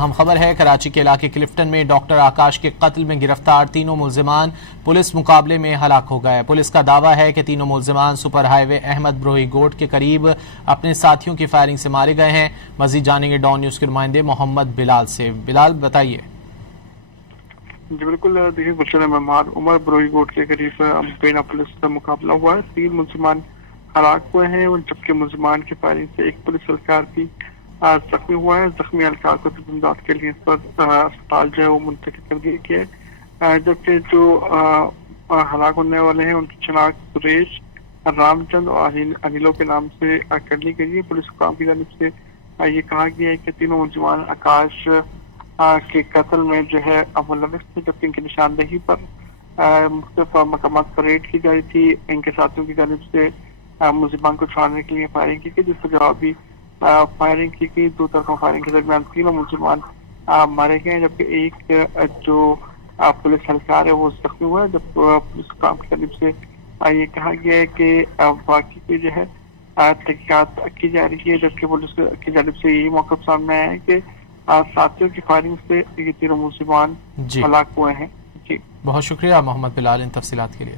اہم خبر ہے کراچی کے علاقے کلفٹن میں ڈاکٹر آکاش کے قتل میں گرفتار تینوں ملزمان پولیس مقابلے میں ہلاک ہو گئے۔ پولیس کا دعویٰ ہے کہ تینوں ملزمان سپر ہائی وے احمد بروہی گوٹ کے قریب اپنے ساتھیوں کی فائرنگ سے مارے گئے ہیں۔ مزید جانیں گے ڈان نیوز کے نمائندے محمد بلال سے۔ بلال بتائیے۔ جی بالکل، دیکھیے گلشن مہمان عمر بروہی گوٹ کے قریب بین پولیس کا مقابلہ ہوا ہے۔ 3 ملزمان ہلاک ہوئے ہیں اور جبکہ ملزمان کی فائرنگ سے ایک پولیس اہلکار بھی زخمی ہوا ہے۔ زخمی اہلکار کو امداد کے لیے اسپتال جو ہے وہ منتقل کر دیا گیا ہے، جبکہ جو ہلاک ہونے والے ہیں ان کی شناخت سریش، رام چند اور انیلو کے نام سے کر لی گئی ہے۔ پولیس حکام کی جانب سے یہ کہا گیا ہے کہ تینوں ملزمان آکاش کے قتل میں جو ہے ملوث تھے، جبکہ ان کی نشاندہی پر مختلف مقامات پر ریڈ کی جاری تھی۔ ان کے ساتھیوں کی جانب سے ملزمان کو چھڑانے کے لیے فائرنگ کی گئی، جس پر جوابی فائرنگ کی گئی۔ 2 طرفہ فائرنگ کے درمیان 3 ملزمان مارے گئے، جبکہ ایک جو پولیس اہلکار ہے وہ زخمی ہوا ہے۔ جب پولیس حکام کی جانب سے یہ کہا گیا ہے کہ واقعی کی جو ہے تحقیقات کی جا رہی ہے، جبکہ پولیس کی جانب سے یہی موقف سامنے آیا ہے کہ ساتھیوں کی فائرنگ سے یہ 3 ملزمان ہلاک ہوئے ہیں۔ بہت شکریہ محمد بلال ان تفصیلات کے لیے۔